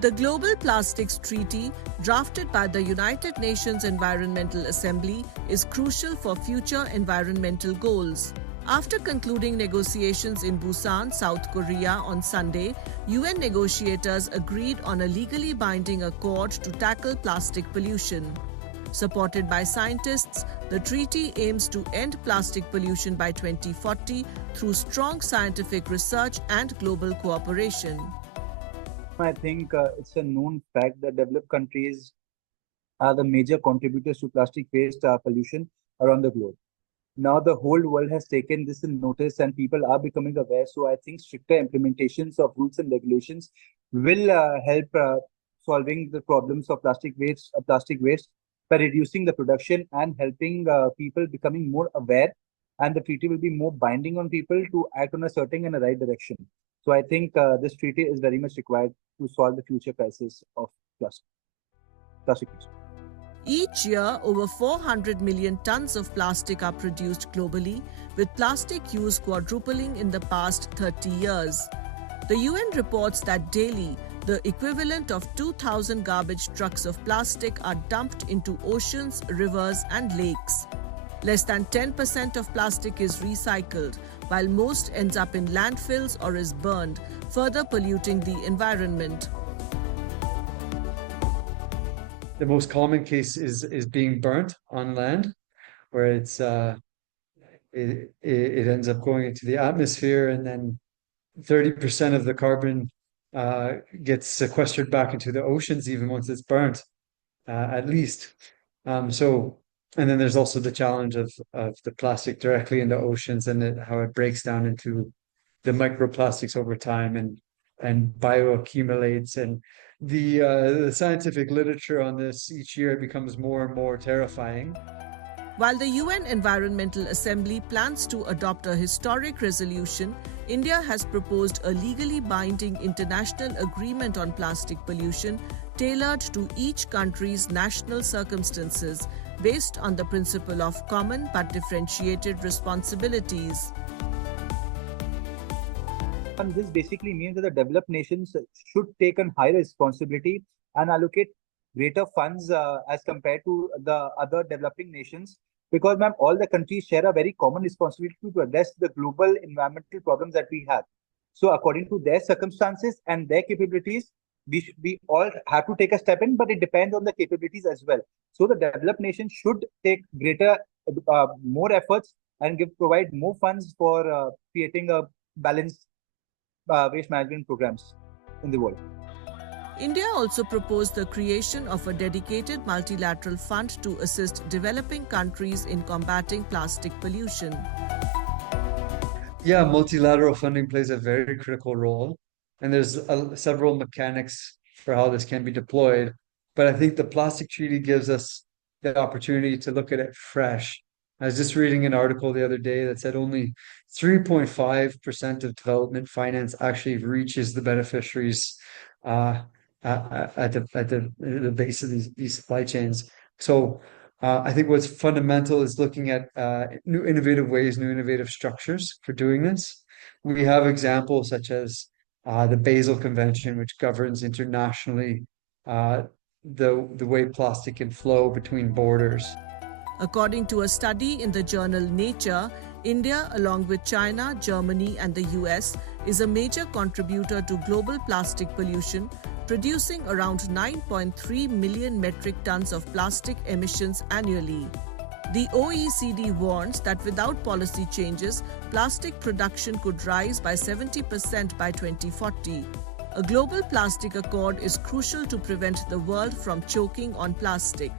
The Global Plastics Treaty, drafted by the United Nations Environmental Assembly, is crucial for future environmental goals. After concluding negotiations in Busan, South Korea on Sunday, UN negotiators agreed on a legally binding accord to tackle plastic pollution. Supported by scientists, the treaty aims to end plastic pollution by 2040 through strong scientific research and global cooperation. I think it's a known fact that developed countries are the major contributors to plastic waste pollution around the globe. Now the whole world has taken this in notice and people are becoming aware. So I think stricter implementations of rules and regulations will help solving the problems of plastic waste by reducing the production and helping people becoming more aware. And the treaty will be more binding on people to act on a certain and a right direction. So I think this treaty is very much required to solve the future crisis of plastic waste. Each year, over 400 million tons of plastic are produced globally, with plastic use quadrupling in the past 30 years. The UN reports that daily, the equivalent of 2,000 garbage trucks of plastic are dumped into oceans, rivers, and lakes. Less than 10% of plastic is recycled, while most ends up in landfills or is burned, further polluting the environment. The most common case is being burnt on land, where it ends up going into the atmosphere, and then 30% of the carbon gets sequestered back into the oceans, even once it's burnt, at least. And then there's also the challenge of the plastic directly in the oceans and how it breaks down into the microplastics over time and bioaccumulates. And the scientific literature on this each year becomes more and more terrifying. While the UN Environmental Assembly plans to adopt a historic resolution, India has proposed a legally binding international agreement on plastic pollution tailored to each country's national circumstances based on the principle of common but differentiated responsibilities. And this basically means that the developed nations should take on higher responsibility and allocate greater funds as compared to the other developing nations, because ma'am, all the countries share a very common responsibility to address the global environmental problems that we have. So according to their circumstances and their capabilities, we all have to take a step in, but it depends on the capabilities as well. So the developed nations should take more efforts and provide more funds for creating a balanced waste management programs in the world. India also proposed the creation of a dedicated multilateral fund to assist developing countries in combating plastic pollution. Yeah, multilateral funding plays a very critical role, and there's several mechanics for how this can be deployed. But I think the plastic treaty gives us the opportunity to look at it fresh. I was just reading an article the other day that said only 3.5% of development finance actually reaches the beneficiaries at the base of these supply chains. So I think what's fundamental is looking at new innovative ways, new innovative structures for doing this. We have examples such as the Basel Convention, which governs internationally the way plastic can flow between borders. According to a study in the journal Nature, India, along with China, Germany, and the US, is a major contributor to global plastic pollution, producing around 9.3 million metric tons of plastic emissions annually. The OECD warns that without policy changes, plastic production could rise by 70% by 2040. A global plastic accord is crucial to prevent the world from choking on plastic.